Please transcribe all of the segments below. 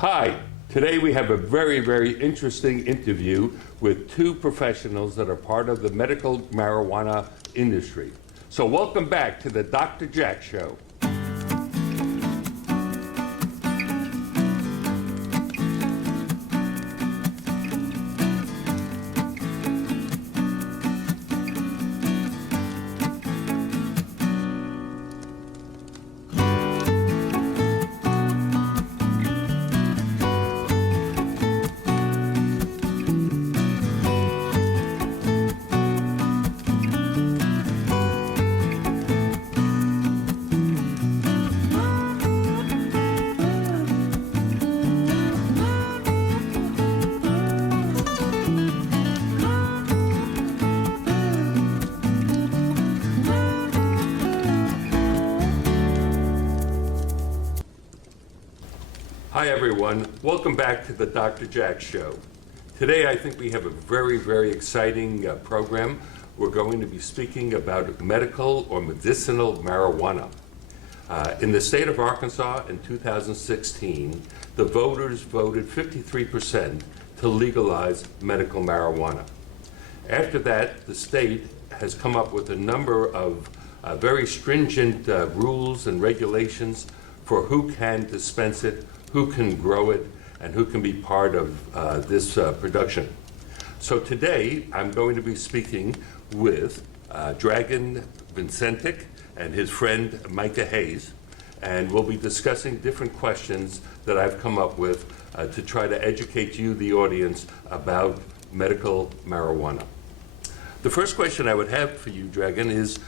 Hi, today we have a very interesting interview with two professionals that are part of the medical marijuana industry. So welcome back to the Dr. Jack Show. Hi everyone, welcome back to the Dr. Jack Show. Today I think we have a very exciting program. We're going to be speaking about medical or medicinal marijuana. In the state of Arkansas in 2016, the voters voted 53% to legalize medical marijuana. After that, the state has come up with a number of very stringent rules and regulations for who can dispense it, who can grow it, and who can be part of this production. So today, I'm going to be speaking with Dragan Vincentic and his friend Micah Hayes, and we'll be discussing different questions that I've come up with to try to educate you, the audience, about medical marijuana. The first question I would have for you, Dragan, is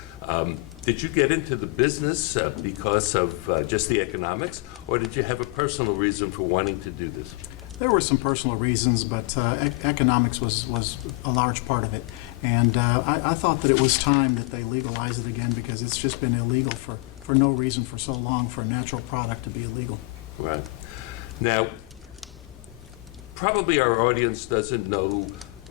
did you get into the business because of just the economics, or did you have a personal reason for wanting to do this? There were some personal reasons, but economics was a large part of it. And I thought that it was time that they legalized it again because it's just been illegal for no reason for so long for a natural product to be illegal. Right. Now, probably our audience doesn't know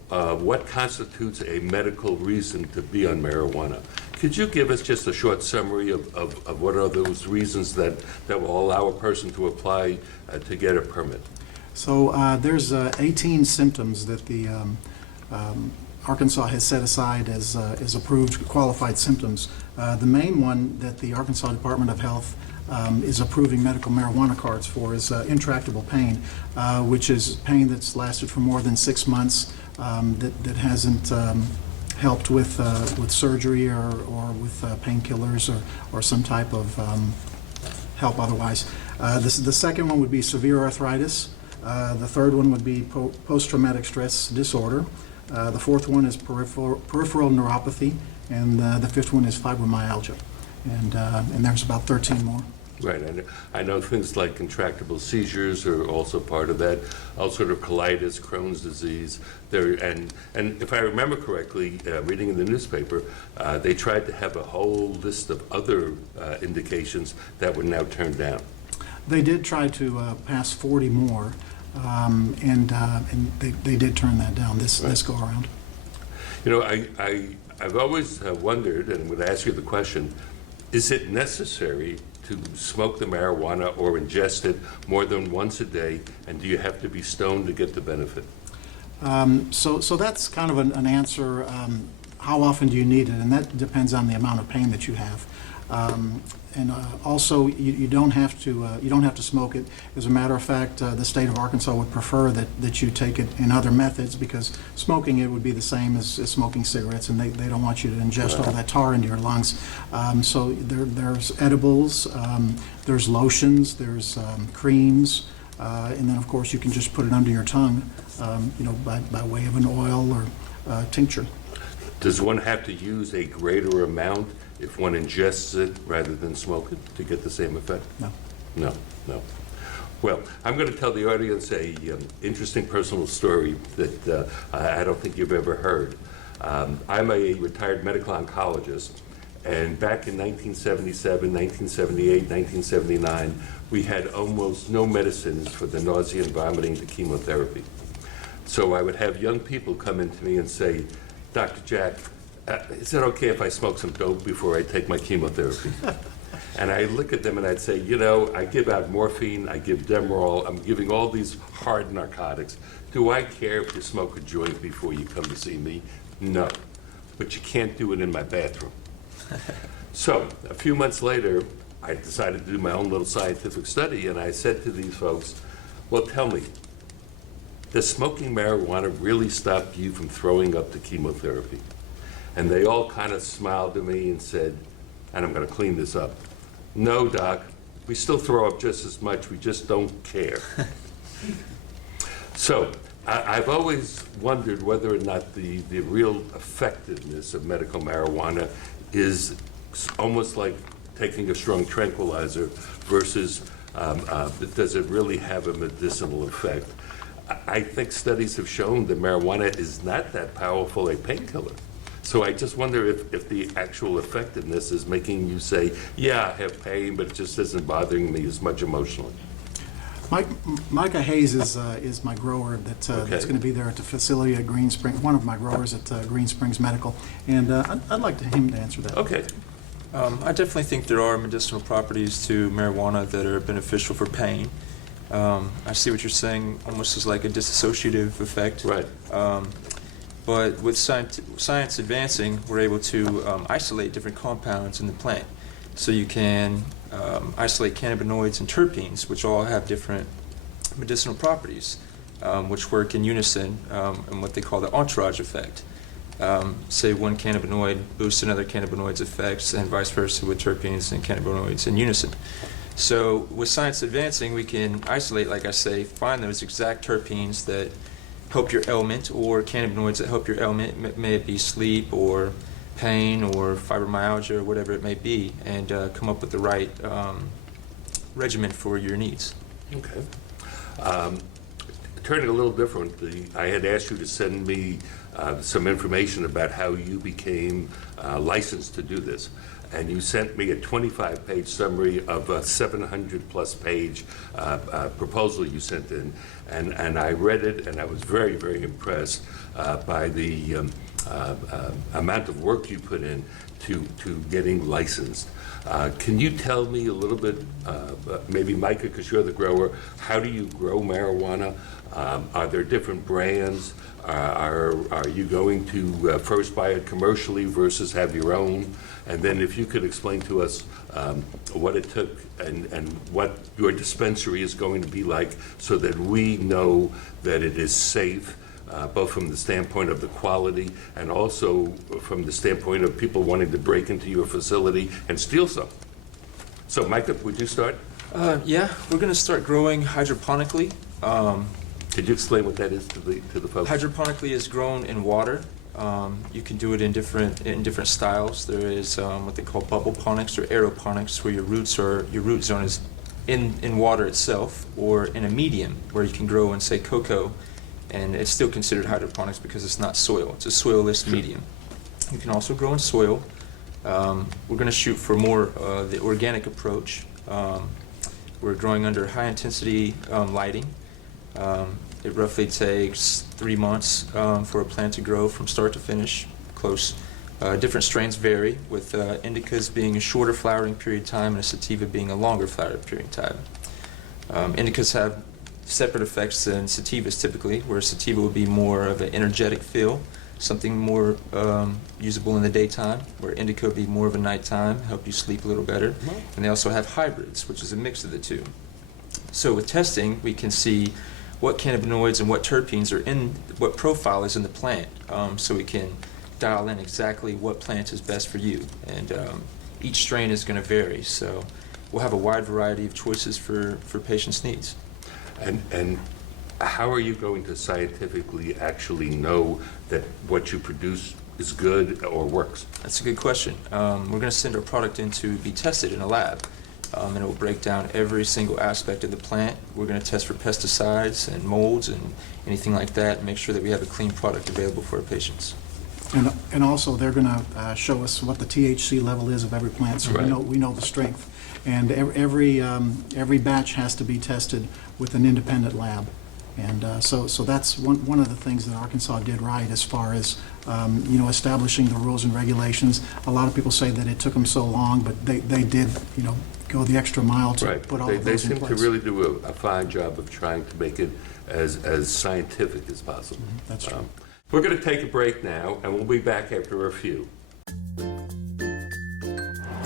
what constitutes a medical reason to be on marijuana. Could you give us just a short summary of what are those reasons that will allow a person to apply to get a permit? So there's 18 symptoms that the Arkansas has set aside as approved qualified symptoms. The main one that the Arkansas Department of Health is approving medical marijuana cards for is intractable pain, which is pain that's lasted for more than 6 months, that hasn't helped with surgery or with painkillers or some type of help otherwise. The second one would be severe arthritis. The third one would be post-traumatic stress disorder. The fourth one is peripheral neuropathy, and the fifth one is fibromyalgia. And there's about 13 more. Right. I know things like intractable seizures are also part of that, ulcerative colitis, Crohn's disease. And if I remember correctly, reading in the newspaper, they tried to have a whole list of other indications that were now turned down. They did try to pass 40 more, and they did turn that down this go around. You know, I've always wondered, and would ask you the question, is it necessary to smoke the marijuana or ingest it more than once a day, and do you have to be stoned to get the benefit? So that's kind of an answer. How often do you need it? And that depends on the amount of pain that you have. And also, you don't have to smoke it. As a matter of fact, the state of Arkansas would prefer that you take it in other methods, because smoking it would be the same as smoking cigarettes, and they don't want you to ingest all that tar into your lungs. So there's edibles, there's lotions, there's creams, and then of course you can just put it under your tongue, by way of an oil or tincture. Does one have to use a greater amount if one ingests it rather than smoke it to get the same effect? No. No. Well, I'm going to tell the audience a interesting personal story that I don't think you've ever heard. I'm a retired medical oncologist, and back in 1977, 1978, 1979, we had almost no medicines for the nausea and vomiting, the chemotherapy. So I would have young people come in to me and say, Dr. Jack, is it okay if I smoke some dope before I take my chemotherapy? And I look at them and I'd say, I give out morphine, I give Demerol, I'm giving all these hard narcotics. Do I care if you smoke a joint before you come to see me? No. But you can't do it in my bathroom. So, a few months later, I decided to do my own little scientific study, and I said to these folks, well, tell me, does smoking marijuana really stop you from throwing up to chemotherapy? And they all kind of smiled at me and said, and I'm going to clean this up, no, Doc, we still throw up just as much, we just don't care. So, I've always wondered whether or not the real effectiveness of medical marijuana is almost like taking a strong tranquilizer versus does it really have a medicinal effect? I think studies have shown that marijuana is not that powerful a painkiller. So I just wonder if the actual effectiveness is making you say, yeah, I have pain, but it just isn't bothering me as much emotionally. Micah Hayes is my grower that's going to be there at the facility at Green Springs, one of my growers at Green Springs Medical, and I'd like him to answer that. Okay. I definitely think there are medicinal properties to marijuana that are beneficial for pain. I see what you're saying, almost as like a dissociative effect. Right. But with science advancing, we're able to isolate different compounds in the plant. So you can isolate cannabinoids and terpenes, which all have different medicinal properties, which work in unison in what they call the entourage effect. Say one cannabinoid boosts another cannabinoid's effects, and vice versa with terpenes and cannabinoids in unison. So with science advancing, we can isolate, like I say, find those exact terpenes that help your ailment, or cannabinoids that help your ailment, may it be sleep or pain or fibromyalgia or whatever it may be, and come up with the right regimen for your needs. Okay. Turning a little different, I had asked you to send me some information about how you became licensed to do this. And you sent me a 25-page summary of a 700-plus page proposal you sent in. And I read it, and I was very, very impressed by the amount of work you put in to getting licensed. Can you tell me a little bit, maybe Micah, because you're the grower, how do you grow marijuana? Are there different brands? Are you going to first buy it commercially versus have your own? And then if you could explain to us what it took and what your dispensary is going to be like so that we know that it is safe, both from the standpoint of the quality and also from the standpoint of people wanting to break into your facility and steal some. So Micah, would you start? Yeah, we're going to start growing hydroponically. Could you explain what that is to the folks? Hydroponically is grown in water. You can do it in different styles. There is what they call bubble ponics or aeroponics, where your root zone is in water itself, or in a medium where you can grow in, say, cocoa, and it's still considered hydroponics because it's not soil. It's a soilless medium. You can also grow in soil. We're going to shoot for more the organic approach. We're growing under high intensity lighting. It roughly takes 3 months for a plant to grow from start to finish, close. Different strains vary, with indicas being a shorter flowering period of time and a sativa being a longer flowering period of time. Indicas have separate effects than sativas typically, where sativa will be more of an energetic feel, something more usable in the daytime, where indica will be more of a nighttime, help you sleep a little better. And they also have hybrids, which is a mix of the two. So with testing, we can see what cannabinoids and what terpenes are in, what profile is in the plant, so we can dial in exactly what plant is best for you. And each strain is going to vary, so we'll have a wide variety of choices for patients' needs. And how are you going to scientifically actually know that what you produce is good or works? That's a good question. We're going to send our product in to be tested in a lab. And it will break down every single aspect of the plant. We're going to test for pesticides and molds and anything like that, and make sure that we have a clean product available for our patients. And also, they're going to show us what the THC level is of every plant, so Right. we know the strength. And every batch has to be tested with an independent lab. And so that's one of the things that Arkansas did right as far as establishing the rules and regulations. A lot of people say that it took them so long, but they did go the extra mile to Right. put all They of those in seem to place. really do a fine job of trying to make it as scientific as possible. That's true. We're going to take a break now, and we'll be back after a few.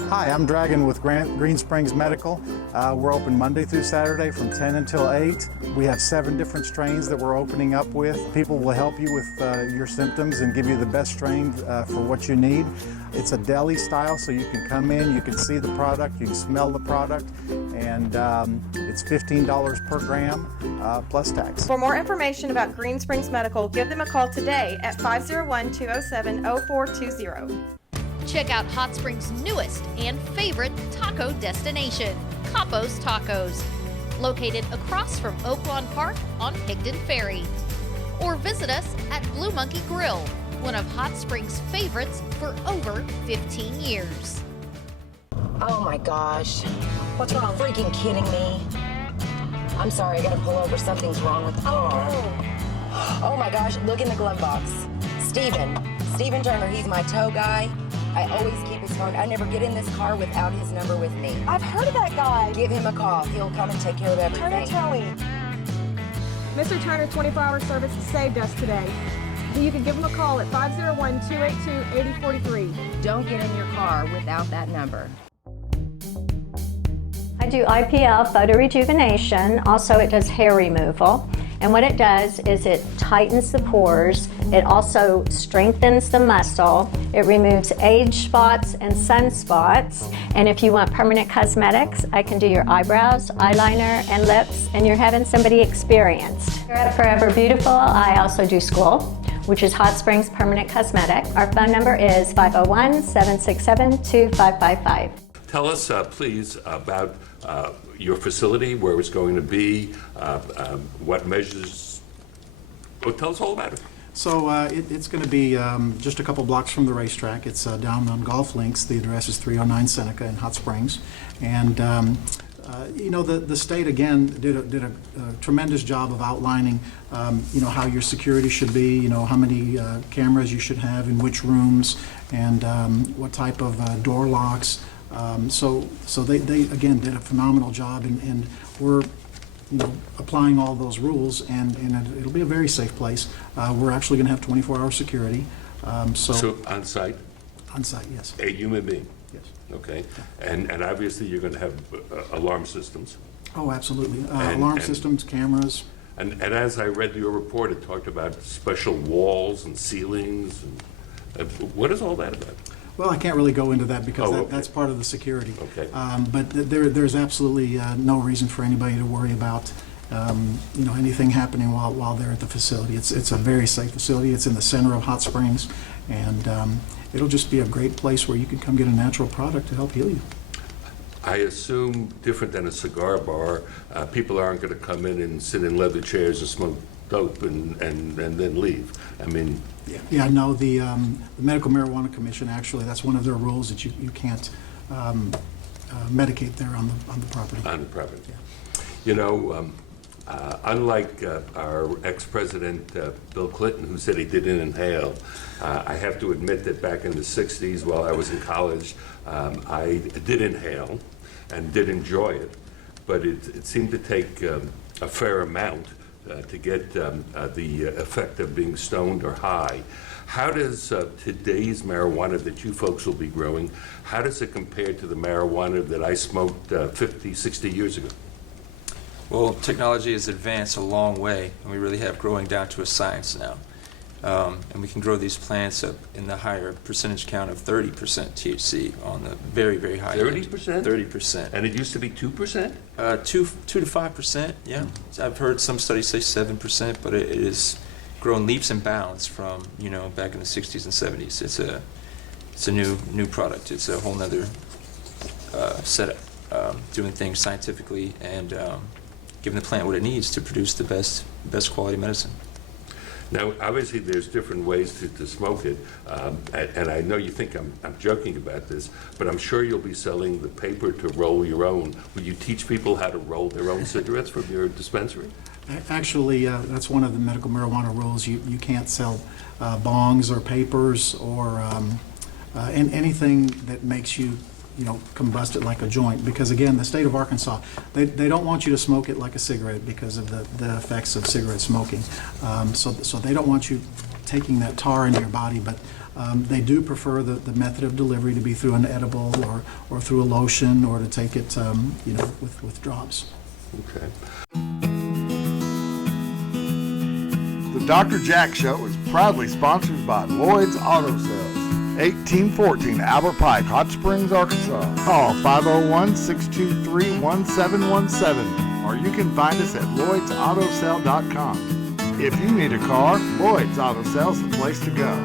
Hi, I'm Dragon with Green Springs Medical. We're open Monday through Saturday from 10 until 8. We have 7 different strains that we're opening up with. People will help you with your symptoms and give you the best strain for what you need. It's a deli style, so you can come in, you can see the product, you can smell the product, and it's $15 per gram plus tax. For more information about Green Springs Medical, give them a call today at 501-207-0420. Check out Hot Springs' newest and favorite taco destination, Capo's Tacos, located across from Oaklawn Park on Higdon Ferry. Or visit us at Blue Monkey Grill, one of Hot Springs' favorites for over 15 years. Oh my gosh. What's wrong? Freaking kidding me. I'm sorry, I gotta pull over. Something's wrong with the car. Oh my gosh, look in the glove box. Steven Turner, he's my tow guy. I always keep his phone. I never get in this car without his number with me. I've heard of that guy. Give him a call. He'll come and take care of everything. Turner Towing. Mr. Turner's 24-hour service has saved us today. You can give him a call at 501-282-8043. Don't get in your car without that number. I do IPL, photo rejuvenation. Also, it does hair removal. And what it does is it tightens the pores. It also strengthens the muscle. It removes age spots and sunspots. And if you want permanent cosmetics, I can do your eyebrows, eyeliner, and lips, and you're having somebody experienced. Here at Forever Beautiful, I also do school, which is Hot Springs Permanent Cosmetic. Our phone number is 501-767-2555. Tell us, please, about your facility, where it's going to be, what measures. Oh, tell us all about it. So it's going to be just a couple blocks from the racetrack. It's down on Golf Links. The address is 309 Seneca in Hot Springs. And, the state, again, did a tremendous job of outlining, how your security should be, how many cameras you should have in which rooms, and what type of door locks. So they again did a phenomenal job, and we're applying all those rules, and it'll be a very safe place. We're actually going to have 24-hour security. So on site, On site, yes. a human being. Yes. Okay, and obviously you're going to have alarm systems. Oh, absolutely. And- Alarm and- systems, cameras. And as I read your report, it talked about special walls and ceilings. And what is all that about? Well, I can't really go into that because Oh, okay. that's part of the security. Okay. But there's absolutely no reason for anybody to worry about anything happening while they're at the facility. It's a very safe facility. It's in the center of Hot Springs, and it'll just be a great place where you can come get a natural product to help heal you. I assume, different than a cigar bar, people aren't going to come in and sit in leather chairs and smoke dope and then leave. I mean, Yeah, no, the Medical Marijuana Commission, actually, that's one of their rules, that you can't medicate there on the property. on the property. Unlike our ex-president, Bill Clinton, who said he didn't inhale, I have to admit that back in the 60s, while I was in college, I did inhale and did enjoy it, but it seemed to take a fair amount to get the effect of being stoned or high. How does today's marijuana that you folks will be growing, how does it compare to the marijuana that I smoked 50, 60 years ago? Well, technology has advanced a long way, and we really have growing down to a science now. And we can grow these plants up in the higher percentage count of 30% THC on the very, very high end. 30%? 30%. And it used to be 2%? 2 to 5%, yeah. I've heard some studies say 7%, but it is grown leaps and bounds from, back in the 60s and 70s. It's a new product. It's a whole nother setup, doing things scientifically and giving the plant what it needs to produce the best quality medicine. Now, obviously, there's different ways to smoke it, and I know you think I'm joking about this, but I'm sure you'll be selling the paper to roll your own. Will you teach people how to roll their own cigarettes from your dispensary? Actually, that's one of the medical marijuana rules. You can't sell bongs or papers or anything that makes you, combust it like a joint. Because again, the state of Arkansas, they don't want you to smoke it like a cigarette because of the effects of cigarette smoking. So they don't want you taking that tar into your body, but they do prefer the method of delivery to be through an edible or through a lotion, or to take it, with drops. Okay. The Dr. Jack Show is proudly sponsored by Lloyd's Auto Sales, 1814 Albert Pike, Hot Springs, Arkansas. Call 501-623-1717, or you can find us at Lloyd'sAutoSale.com. If you need a car, Lloyd's Auto Sales is the place to go.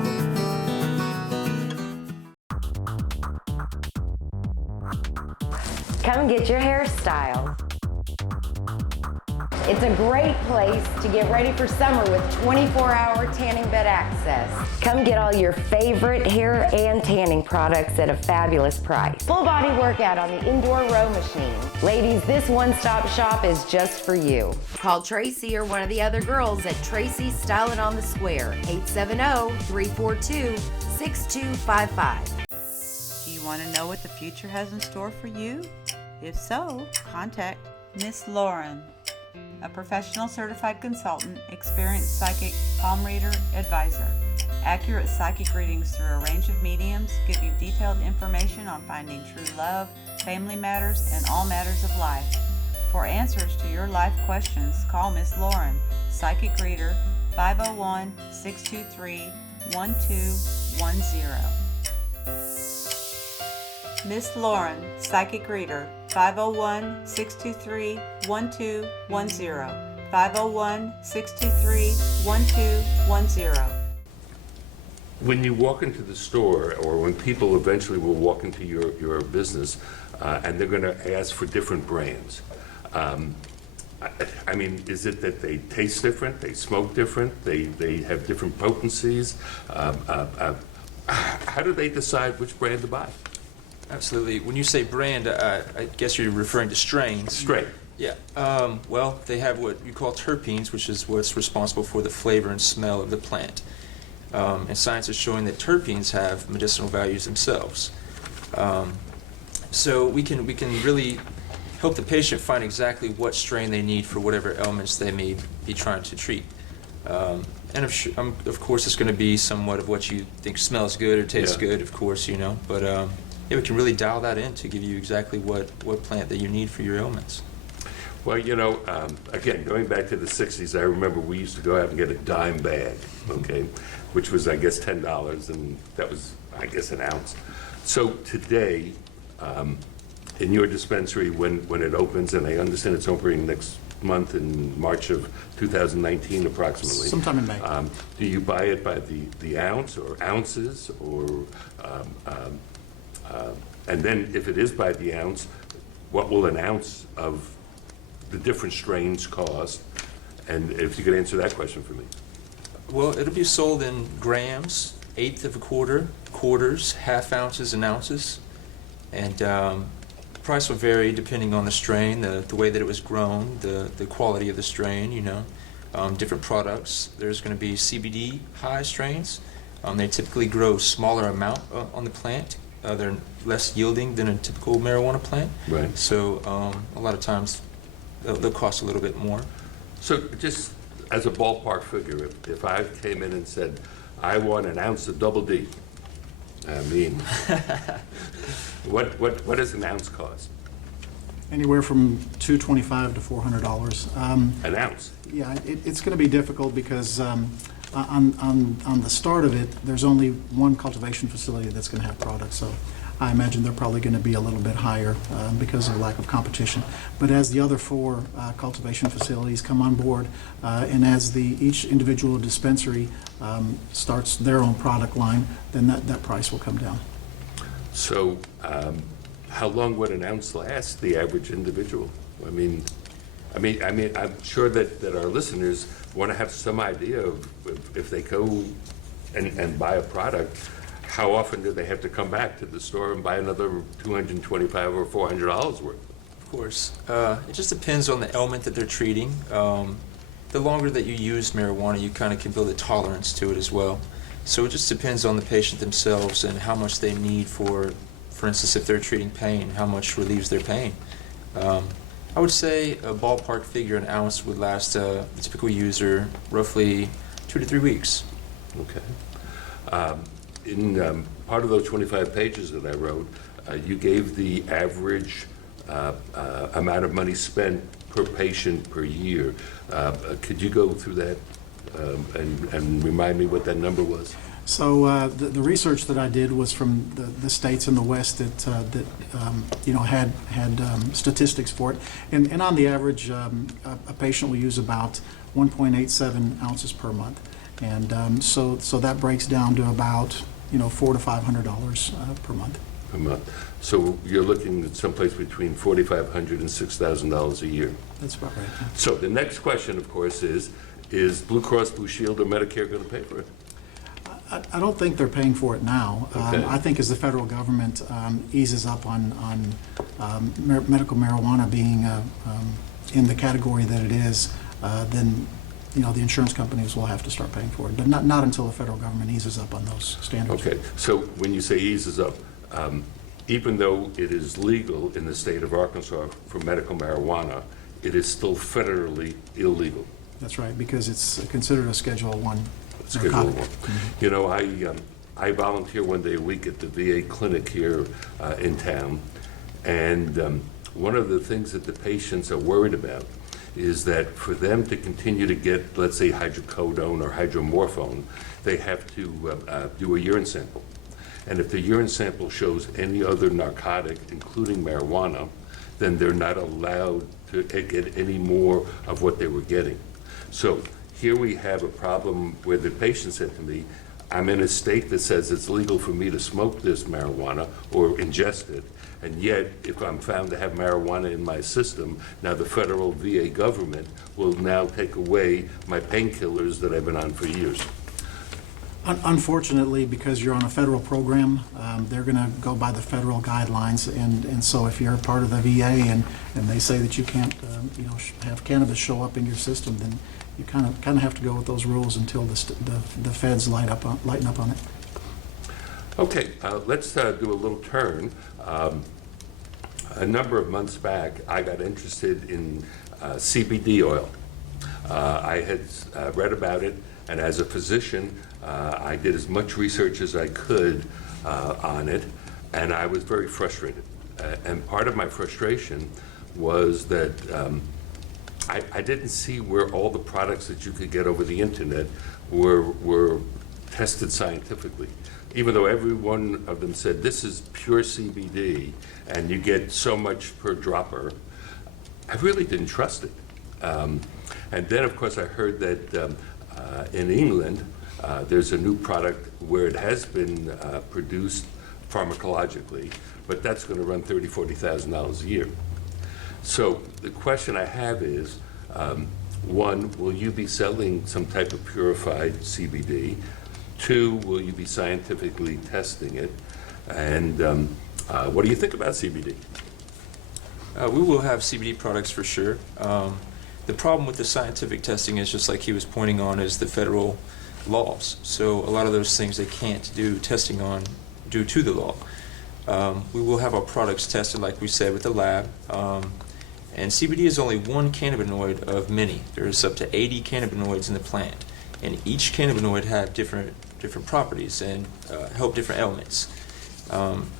Come get your hairstyle. It's a great place to get ready for summer with 24-hour tanning bed access. Come get all your favorite hair and tanning products at a fabulous price. Full body workout on the indoor row machine. Ladies, this one-stop shop is just for you. Call Tracy or one of the other girls at Tracy's Stylin' on the Square, 870-342-6255. Do you want to know what the future has in store for you? If so, contact Miss Lauren, a professional certified consultant, experienced psychic, palm reader, advisor. Accurate psychic readings through a range of mediums give you detailed information on finding true love, family matters, and all matters of life. For answers to your life questions, call Miss Lauren, psychic reader, 501-623-1210. Miss Lauren, psychic reader, 501-623-1210, 501-623-1210. When you walk into the store, or when people eventually will walk into your business, and they're going to ask for different brands, I mean, is it that they taste different, they smoke different, they have different potencies? How do they decide which brand to buy? Absolutely. When you say brand, I guess you're referring to strains. Strain. Yeah. Well, they have what you call terpenes, which is what's responsible for the flavor and smell of the plant. And science is showing that terpenes have medicinal values themselves. So we can really help the patient find exactly what strain they need for whatever ailments they may be trying to treat. And of course, it's going to be somewhat of what you think smells good or tastes good, of course, But yeah, we can really dial that in to give you exactly what plant that you need for your ailments. Well, again, going back to the 60s, I remember we used to go out and get a dime bag, okay, which was, I guess, $10, and that was, I guess, an ounce. So today, in your dispensary, when it opens, and I understand it's opening next month in March of 2019 approximately. Sometime in May. Do you buy it by the ounce or ounces, or and then if it is by the ounce, what will an ounce of the different strains cost? And if you could answer that question for me. Well, it'll be sold in grams, eighth of a quarter, quarters, half ounces, and ounces. And price will vary depending on the strain, the way that it was grown, the quality of the strain, different products. There's going to be CBD high strains. They typically grow smaller amount on the plant. They're less yielding than a typical marijuana plant. Right. So a lot of times they'll cost a little bit more. So just as a ballpark figure, if I came in and said, I want an ounce of double D, I mean, what does an ounce cost? Anywhere from $225 to $400. An ounce? Yeah, it's going to be difficult because on the start of it, there's only one cultivation facility that's going to have products. So I imagine they're probably going to be a little bit higher because of lack of competition. But as the other four cultivation facilities come on board, and as each individual dispensary starts their own product line, then that price will come down. So how long would an ounce last the average individual? I mean, I'm sure that our listeners want to have some idea of if they go and buy a product, how often do they have to come back to the store and buy another $225 or $400 worth? Of course. It just depends on the ailment that they're treating. the longer that you use marijuana, you kind of can build a tolerance to it as well. So it just depends on the patient themselves and how much they need for instance, if they're treating pain, how much relieves their pain. I would say a ballpark figure, an ounce would last a typical user roughly 2 to 3 weeks. Okay. In part of those 25 pages that I wrote, you gave the average amount of money spent per patient per year. Could you go through that and remind me what that number was? So the research that I did was from the states in the West that had statistics for it, and on the average, a patient will use about 1.87 ounces per month, and so that breaks down to about $400 to $500 per month. Per month. So you're looking at someplace between $4,500 and $6,000 a year. That's about right. Yeah. So the next question, of course, is Blue Cross Blue Shield or Medicare going to pay for it? I don't think they're paying for it now. Okay. I think as the federal government eases up on medical marijuana being in the category that it is, then the insurance companies will have to start paying for it. But not until the federal government eases up on those standards. Okay, so when you say eases up, even though it is legal in the state of Arkansas for medical marijuana, it is still federally illegal. That's right, because it's considered a Schedule I Schedule narcotic. I. I volunteer one day a week at the VA clinic here in town, and one of the things that the patients are worried about is that for them to continue to get, let's say, hydrocodone or hydromorphone, they have to do a urine sample. And if the urine sample shows any other narcotic, including marijuana, then they're not allowed to get any more of what they were getting. So here we have a problem where the patient said to me, I'm in a state that says it's legal for me to smoke this marijuana or ingest it, and yet if I'm found to have marijuana in my system, now the federal VA government will now take away my painkillers that I've been on for years. Unfortunately, because you're on a federal program, they're going to go by the federal guidelines, and so if you're part of the VA and they say that you can't have cannabis show up in your system, then you kind of have to go with those rules until the feds lighten up on it. Okay, let's do a little turn. A number of months back, I got interested in CBD oil. I had read about it, and as a physician, I did as much research as I could on it, and I was very frustrated. And part of my frustration was that I didn't see where all the products that you could get over the internet were tested scientifically. Even though every one of them said, this is pure CBD, and you get so much per dropper, I really didn't trust it. And then, of course, I heard that in England, there's a new product where it has been produced pharmacologically, but that's going to run $30,000, $40,000 a year. So the question I have is, one, will you be selling some type of purified CBD? Two, will you be scientifically testing it? And what do you think about CBD? We will have CBD products for sure. The problem with the scientific testing is, just like he was pointing on, is the federal laws. So a lot of those things they can't do testing on due to the law. We will have our products tested, like we said, with the lab. And CBD is only one cannabinoid of many. There's up to 80 cannabinoids in the plant, and each cannabinoid have different properties and help different elements.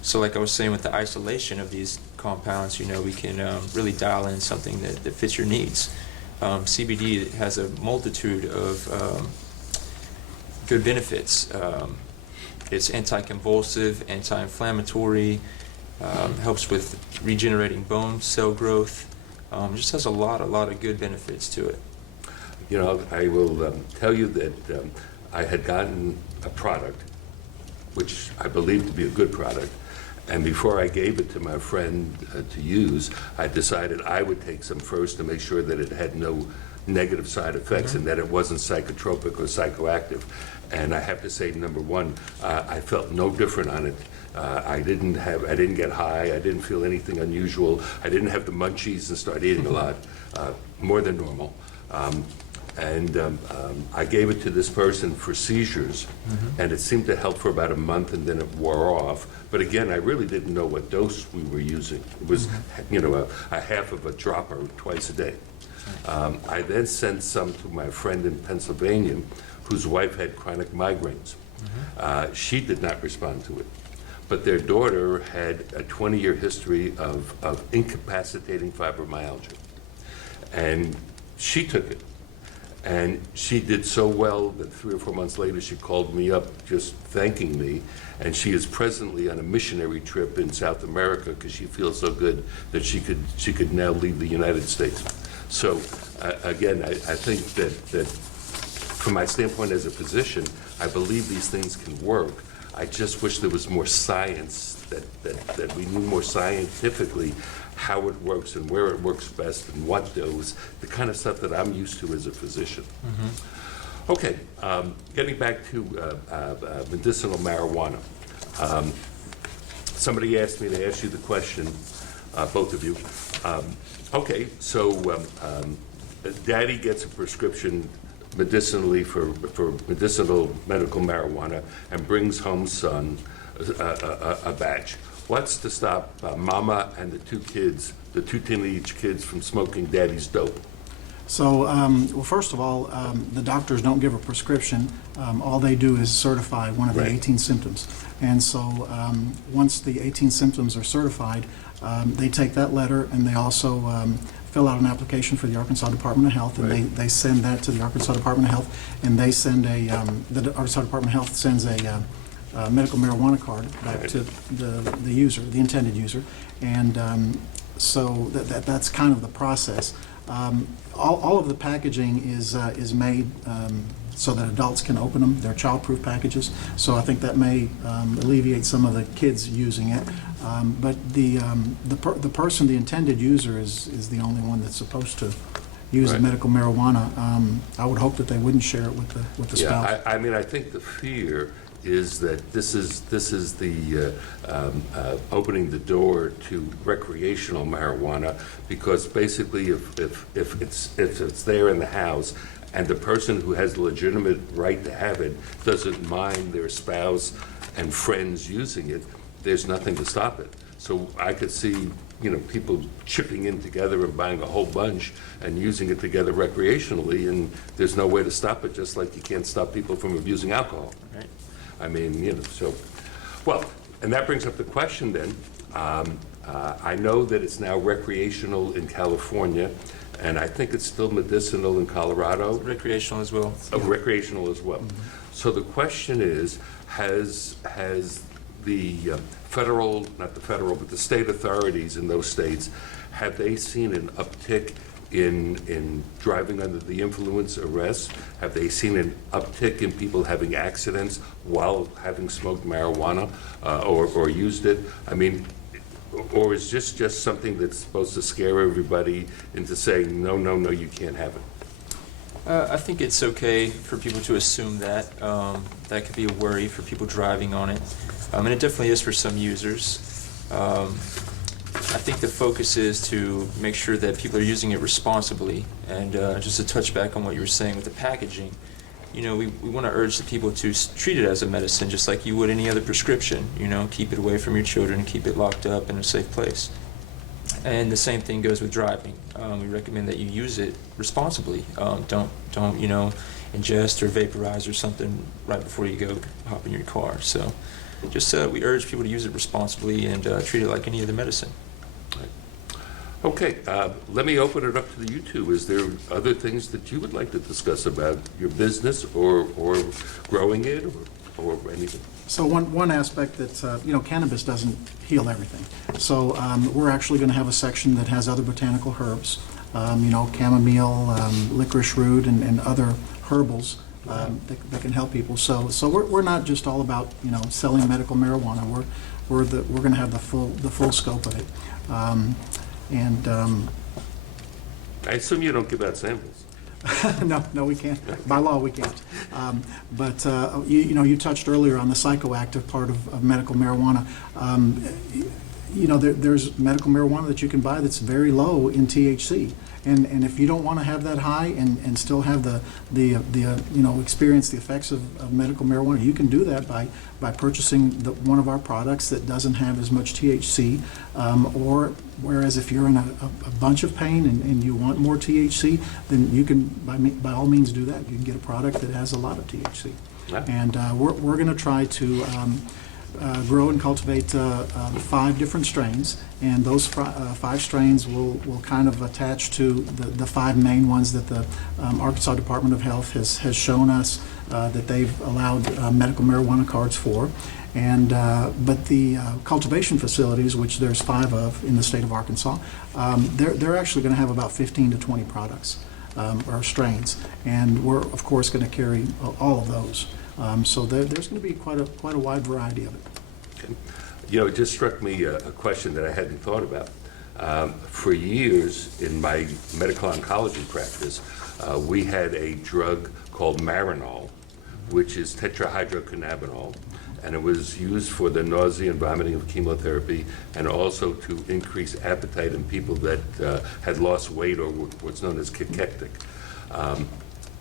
So like I was saying, with the isolation of these compounds, we can really dial in something that fits your needs. CBD has a multitude of good benefits. It's anti-convulsive, anti-inflammatory, helps with regenerating bone cell growth. Just has a lot of good benefits to it. I will tell you that I had gotten a product, which I believed to be a good product, and before I gave it to my friend to use, I decided I would take some first to make sure that it had no negative side effects and that it wasn't psychotropic or psychoactive. And I have to say, number one, I felt no different on it. I didn't get high. I didn't feel anything unusual. I didn't have the munchies and start eating a lot, more than normal. And I gave it to this person for seizures, and it seemed to help for about a month, and then it wore off. But again, I really didn't know what dose we were using. It was, a half of a dropper twice a day. I then sent some to my friend in Pennsylvania, whose wife had chronic migraines. She did not respond to it. But their daughter had a 20-year history of incapacitating fibromyalgia. And she took it. And she did so well that 3 or 4 months later, she called me up just thanking me. And she is presently on a missionary trip in South America because she feels so good that she could now leave the United States. So again, I think that from my standpoint as a physician, I believe these things can work. I just wish there was more science, that we knew more scientifically how it works and where it works best and what dose, the kind of stuff that I'm used to as a physician. Okay, getting back to medicinal marijuana. Somebody asked me to ask you the question, both of you. Okay, so Daddy gets a prescription medicinally for medicinal medical marijuana and brings home son a batch. What's to stop Mama and the two teenage kids from smoking Daddy's dope? So, well, first of all, the doctors don't give a prescription. All they do is certify one of the 18 symptoms. And so once the 18 symptoms are certified, they take that letter and they also fill out an application for the Arkansas Department of Health, and they send that to the Arkansas Department of Health, and they send the Arkansas Department of Health sends a medical marijuana card back to the user, the intended user, and so that's kind of the process. All of the packaging is made so that adults can open them. They're child-proof packages, so I think that may alleviate some of the kids using it. But the person, the intended user, is the only one that's supposed to use the medical marijuana. I would hope that they wouldn't share it with the spouse. Yeah, I mean, I think the fear is that this is the opening the door to recreational marijuana, because basically if it's there in the house and the person who has the legitimate right to have it doesn't mind their spouse and friends using it, there's nothing to stop it. So I could see, people chipping in together and buying a whole bunch and using it together recreationally, and there's no way to stop it, just like you can't stop people from abusing alcohol. Right. I mean, so, well, and that brings up the question then. I know that it's now recreational in California, and I think it's still medicinal in Colorado. Recreational as well. Oh, recreational as well. So the question is, has the federal, not the federal, but the state authorities in those states, have they seen an uptick in driving under the influence arrests? Have they seen an uptick in people having accidents while having smoked marijuana or used it? I mean, or is this just something that's supposed to scare everybody into saying, no, you can't have it? I think it's okay for people to assume that. That could be a worry for people driving on it. And it definitely is for some users. I think the focus is to make sure that people are using it responsibly. And just to touch back on what you were saying with the packaging, we want to urge the people to treat it as a medicine, just like you would any other prescription. Keep it away from your children, keep it locked up in a safe place. And the same thing goes with driving. We recommend that you use it responsibly. Don't ingest or vaporize or something right before you go hop in your car. So just we urge people to use it responsibly and treat it like any other medicine. Okay, let me open it up to you two. Is there other things that you would like to discuss about your business or growing it or anything? So one aspect that, cannabis doesn't heal everything. So we're actually going to have a section that has other botanical herbs, chamomile, licorice root, and other herbals that can help people. So we're not just all about, selling medical marijuana. We're going to have the full scope of it. I assume you don't give out samples. No, we can't. By law, we can't. But you touched earlier on the psychoactive part of medical marijuana. you know, there's medical marijuana that you can buy that's very low in THC. And if you don't want to have that high and still have the you know, experience the effects of medical marijuana, you can do that by purchasing one of our products that doesn't have as much THC. Or whereas if you're in a bunch of pain and you want more THC, then you can by all means do that. You can get a product that has a lot of THC. Yeah. And we're going to try to grow and cultivate 5 different strains, and those 5 strains will kind of attach to the 5 main ones that the Arkansas Department of Health has shown us that they've allowed medical marijuana cards for. And but the cultivation facilities, which there's 5 of in the state of Arkansas, they're actually going to have about 15 to 20 products or strains, and we're of course going to carry all of those. So there's going to be quite a wide variety of it. Okay. You know, it just struck me a question that I hadn't thought about. For years in my medical oncology practice, we had a drug called Marinol, which is tetrahydrocannabinol, and it was used for the nausea and vomiting of chemotherapy, and also to increase appetite in people that had lost weight or what's known as cachectic.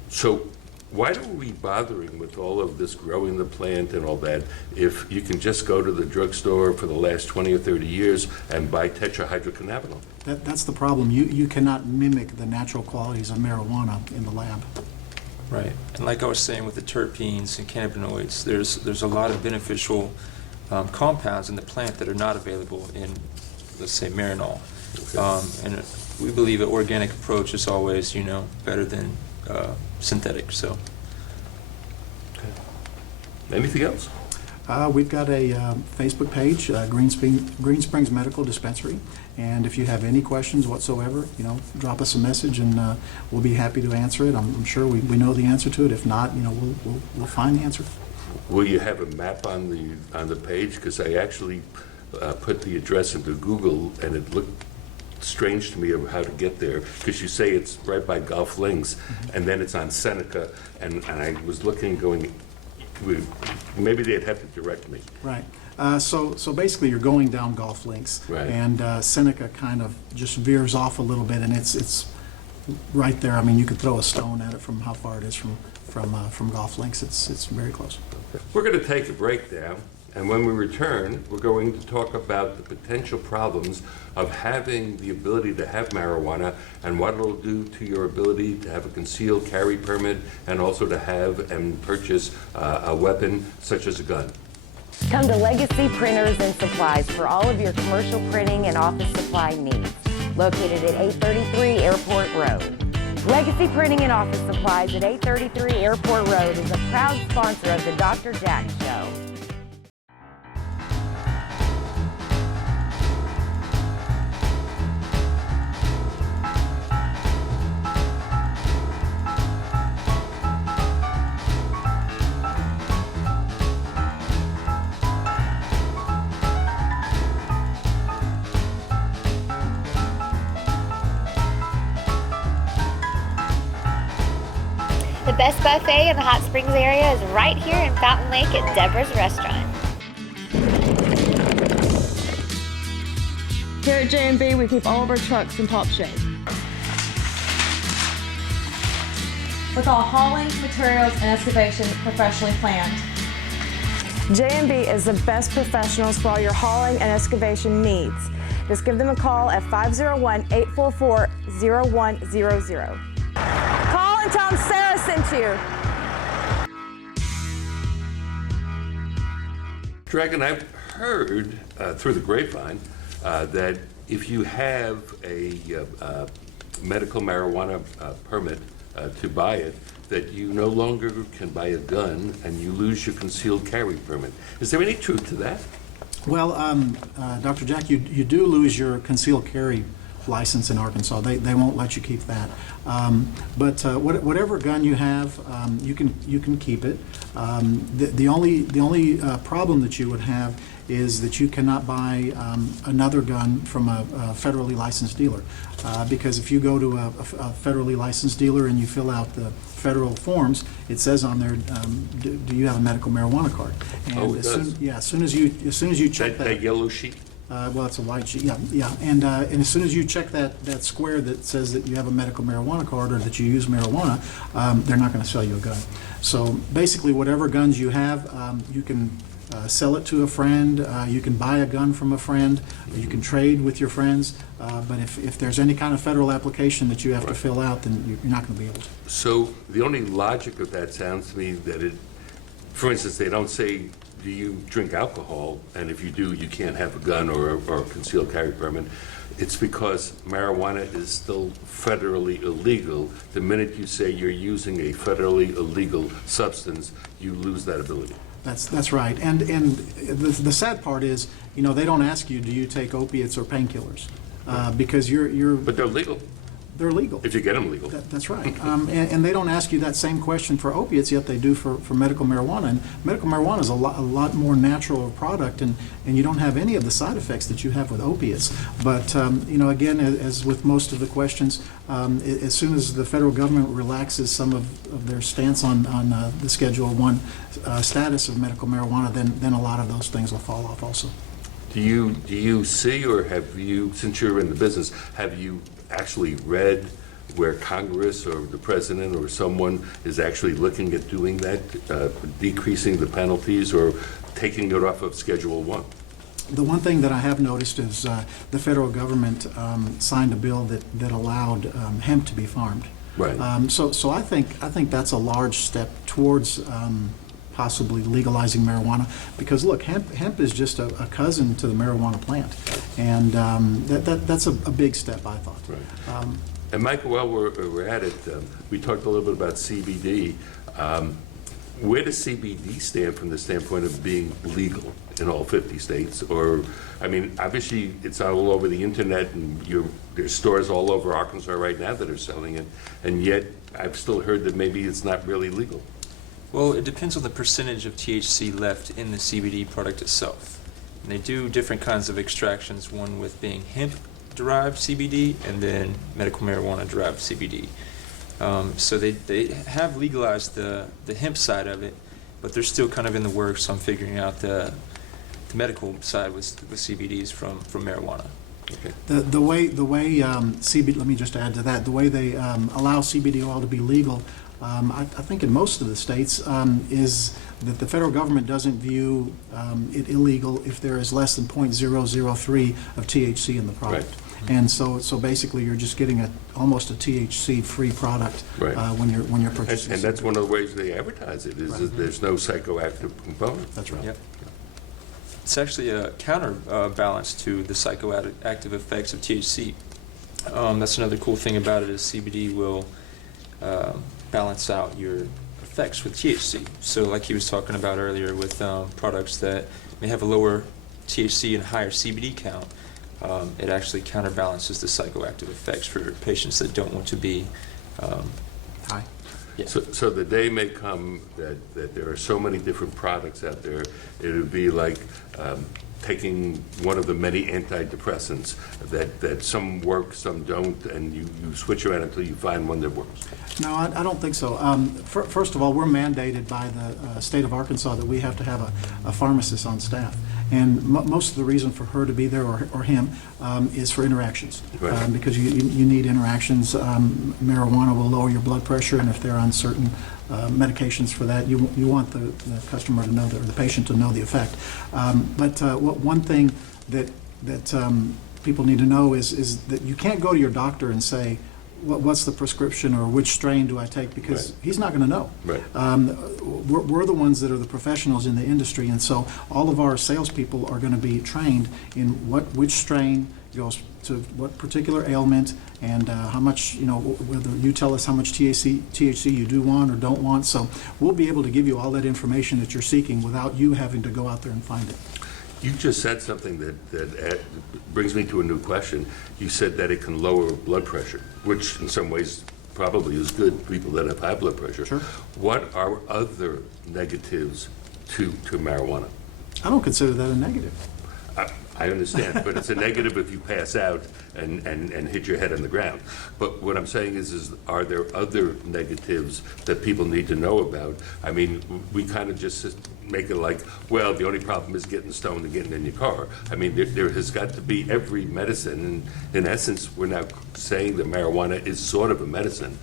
So why are we bothering with all of this growing the plant and all that if you can just go to the drugstore for the last 20 or 30 years and buy tetrahydrocannabinol? That's the problem. You cannot mimic the natural qualities of marijuana in the lab. Right. And like I was saying with the terpenes and cannabinoids, there's a lot of beneficial compounds in the plant that are not available in, let's say, Marinol. Okay. And we believe an organic approach is always, you know, better than synthetic. So. Okay. Anything else? We've got a Facebook page, Green Springs Medical Dispensary, and if you have any questions whatsoever, you know, drop us a message and we'll be happy to answer it. I'm sure we know the answer to it. If not, you know, we'll find the answer. Will you have a map on the page? Because I actually put the address into Google and it looked strange to me of how to get there, because you say it's right by Golf Links, and then it's on Seneca, and I was looking, going, maybe they'd have to direct me. Right. So basically, you're going down Golf Links, Right. and Seneca kind of just veers off a little bit, and it's right there. I mean, you could throw a stone at it from how far it is from Golf Links. It's very close. We're going to take a break now, and when we return, we're going to talk about the potential problems of having the ability to have marijuana and what it'll do to your ability to have a concealed carry permit and also to have and purchase a weapon such as a gun. Come to Legacy Printers and Supplies for all of your commercial printing and office supply needs. Located at 833 Airport Road. Legacy Printing and Office Supplies at 833 Airport Road is a proud sponsor of the Dr. Jack Show. The best buffet in the Hot Springs area is right here in Fountain Lake at Deborah's Restaurant. Here at J&B, we keep all of our trucks in top shape. With all hauling, materials, and excavation professionally planned. J&B is the best professionals for all your hauling and excavation needs. Just give them a call at 501-844-0100. Call and tell them Sarah sent you. Dragon, I've heard through the grapevine that if you have a medical marijuana permit to buy it, that you no longer can buy a gun and you lose your concealed carry permit. Is there any truth to that? Well, Dr. Jack, you do lose your concealed carry license in Arkansas. They won't let you keep that. But whatever gun you have, you can keep it. The only problem that you would have is that you cannot buy another gun from a federally licensed dealer, because if you go to a federally licensed dealer and you fill out the federal forms, it says on there, do you have a medical marijuana card? And Oh, it does. as soon as you check That yellow sheet? Well, it's a white sheet, yeah. And as soon as you check that square that says that you have a medical marijuana card or that you use marijuana, they're not going to sell you a gun. So basically, whatever guns you have, you can sell it to a friend, you can buy a gun from a friend, you can trade with your friends, but if there's any kind of federal application that you have to fill out, then you're not going to be able to. So the only logic of that sounds to me that it, for instance, they don't say, do you drink alcohol? And if you do, you can't have a gun or a concealed carry permit. It's because marijuana is still federally illegal. The minute you say you're using a federally illegal substance, you lose that ability. That's right. And the sad part is, they don't ask you, do you take opiates or painkillers? Because you're But they're legal, they're legal. if you get them legal. That's right. And they don't ask you that same question for opiates, yet they do for medical marijuana. And medical marijuana is a lot more natural product, and you don't have any of the side effects that you have with opiates. But, again, as with most of the questions, as soon as the federal government relaxes some of their stance on the Schedule I status of medical marijuana, then a lot of those things will fall off also. Do you see, or have you, since you're in the business, have you actually read where Congress or the president or someone is actually looking at doing that, decreasing the penalties or taking it off of Schedule I? The one thing that I have noticed is the federal government signed a bill that allowed hemp to be farmed. Right. So I think that's a large step towards possibly legalizing marijuana, because look, hemp is just a cousin to the marijuana plant, and that's a big step, I thought. Right. And Michael, while we're at it, we talked a little bit about CBD. Where does CBD stand from the standpoint of being legal in all 50 states? Or, I mean, obviously it's all over the internet, and there's stores all over Arkansas right now that are selling it, and yet I've still heard that maybe it's not really legal. Well, it depends on the percentage of THC left in the CBD product itself. And they do different kinds of extractions, one with being hemp-derived CBD and then medical marijuana-derived CBD. So they have legalized the hemp side of it, but they're still kind of in the works on figuring out the medical side with CBDs from marijuana. Okay. The way CBD, let me just add to that, the way they allow CBD oil to be legal, I think in most of the states, is that the federal government doesn't view it illegal if there is less than 0.003 of THC in the product. Right. And so basically you're just getting almost a THC-free product Right. when you're purchasing. And that's one of the ways they advertise it, is that there's no psychoactive component. That's right. Yep. It's actually a counterbalance to the psychoactive effects of THC. That's another cool thing about it, is CBD will balance out your effects with THC. So like he was talking about earlier with products that may have a lower THC and higher CBD count, it actually counterbalances the psychoactive effects for patients that don't want to be Hi. yeah. So the day may come that there are so many different products out there, it would be like taking one of the many antidepressants that some work, some don't, and you switch around until you find one that works. No, I don't think so. First of all, we're mandated by the state of Arkansas that we have to have a pharmacist on staff. And most of the reason for her to be there, or him, is for interactions. Right. Because you need interactions. Marijuana will lower your blood pressure, and if they're on certain medications for that, you want the customer to know, or the patient to know the effect. But one thing that people need to know is that you can't go to your doctor and say, what's the prescription or which strain do I take, because Right. he's not going to know. Right. We're the ones that are the professionals in the industry, and so all of our salespeople are going to be trained in which strain goes to what particular ailment, and how much, whether you tell us how much THC you do want or don't want. So we'll be able to give you all that information that you're seeking without you having to go out there and find it. You just said something that brings me to a new question. You said that it can lower blood pressure, which in some ways probably is good for people that have high blood pressure. Sure. What are other negatives to marijuana? I don't consider that a negative. I understand, but it's a negative if you pass out and hit your head on the ground. But what I'm saying is are there other negatives that people need to know about? I mean, we kind of just make it like, well, the only problem is getting stoned and getting in your car. I mean, there has got to be every medicine, and in essence, we're now saying that marijuana is sort of a medicine.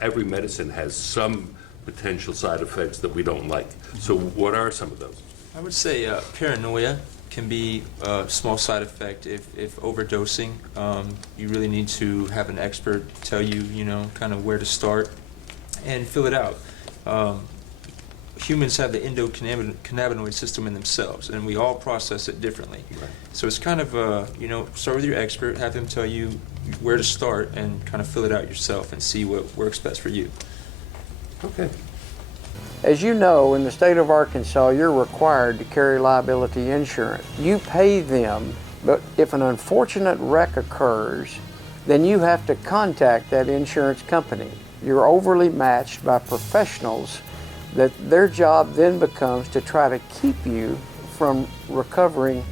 Every medicine has some potential side effects that we don't like. So what are some of those? I would say paranoia can be a small side effect if overdosing. You really need to have an expert tell you, kind of where to start and fill it out. Humans have the endocannabinoid system in themselves, and we all process it differently. Right. So it's kind of, start with your expert, have them tell you where to start, and kind of fill it out yourself and see what works best for you. Okay. As you know, in the state of Arkansas, you're required to carry liability insurance. You pay them, but if an unfortunate wreck occurs, then you have to contact that insurance company. You're overly matched by professionals that their job then becomes to try to keep you from recovering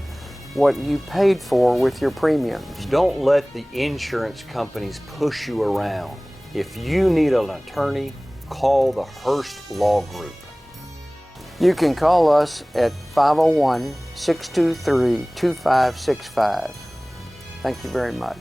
what you paid for with your premiums. Don't let the insurance companies push you around. If you need an attorney, call the Hearst Law Group. You can call us at 501-623-2565. Thank you very much.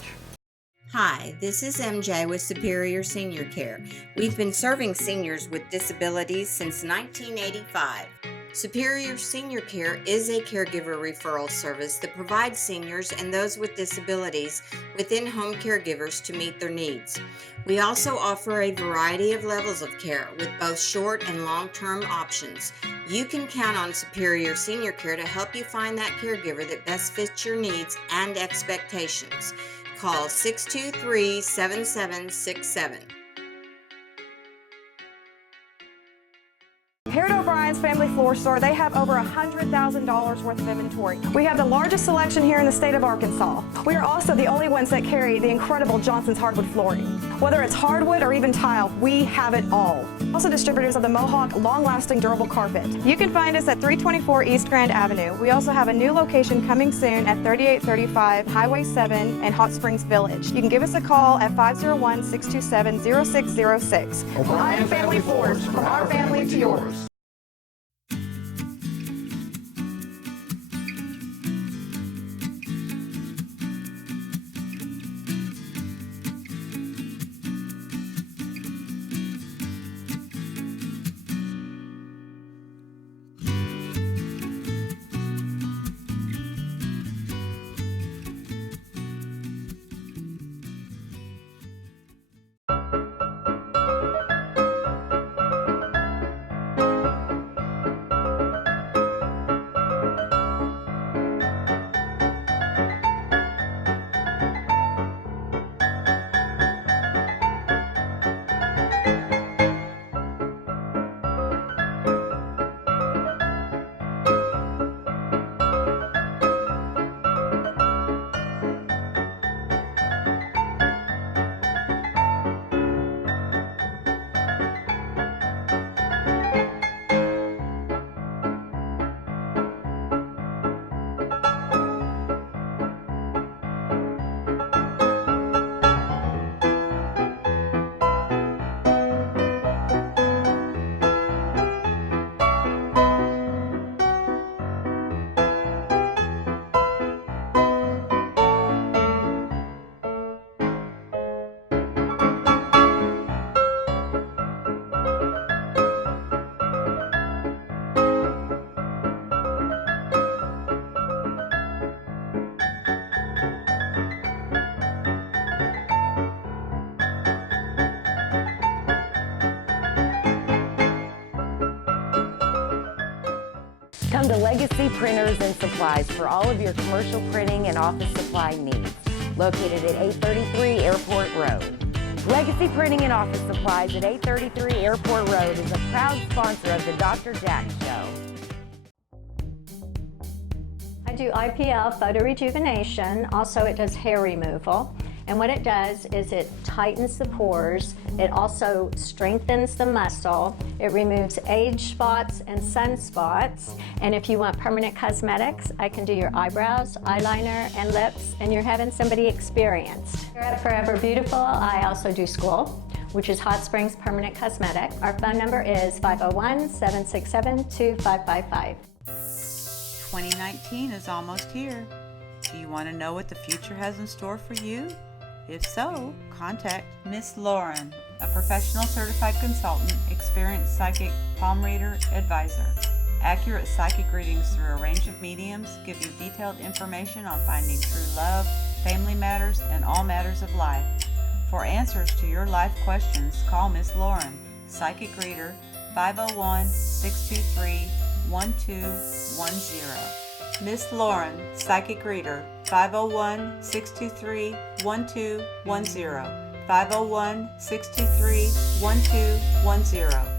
Hi, this is MJ with Superior Senior Care. We've been serving seniors with disabilities since 1985. Superior Senior Care is a caregiver referral service that provides seniors and those with disabilities with in-home caregivers to meet their needs. We also offer a variety of levels of care with both short and long-term options. You can count on Superior Senior Care to help you find that caregiver that best fits your needs and expectations. Call 623-7767. Here at O'Brien's Family Floor Store, they have over $100,000 worth of inventory. We have the largest selection here in the state of Arkansas. We are also the only ones that carry the incredible Johnson's hardwood flooring. Whether it's hardwood or even tile, we have it all. Also distributors of the Mohawk long-lasting durable carpet. You can find us at 324 East Grand Avenue. We also have a new location coming soon at 3835 Highway 7 in Hot Springs Village. You can give us a call at 501-627-0606. O'Brien Family Floors, from our family to yours. Come to Legacy Printers and Supplies for all of your commercial printing and office supply needs. Located at 833 Airport Road. Legacy Printing and Office Supplies at 833 Airport Road is a proud sponsor of the Dr. Jack Show. I do IPL photo rejuvenation. Also, it does hair removal. And what it does is it tightens the pores. It also strengthens the muscle. It removes age spots and sunspots. And if you want permanent cosmetics, I can do your eyebrows, eyeliner, and lips, and you're having somebody experienced. Here at Forever Beautiful, I also do school, which is Hot Springs Permanent Cosmetic. Our phone number is 501-767-2555. 2019 is almost here. Do you want to know what the future has in store for you? If so, contact Miss Lauren, a professional certified consultant, experienced psychic, palm reader, advisor. Accurate psychic readings through a range of mediums give you detailed information on finding true love, family matters, and all matters of life. For answers to your life questions, call Miss Lauren, psychic reader, 501-623-1210. Miss Lauren, psychic reader, 501-623-1210. 501-623-1210.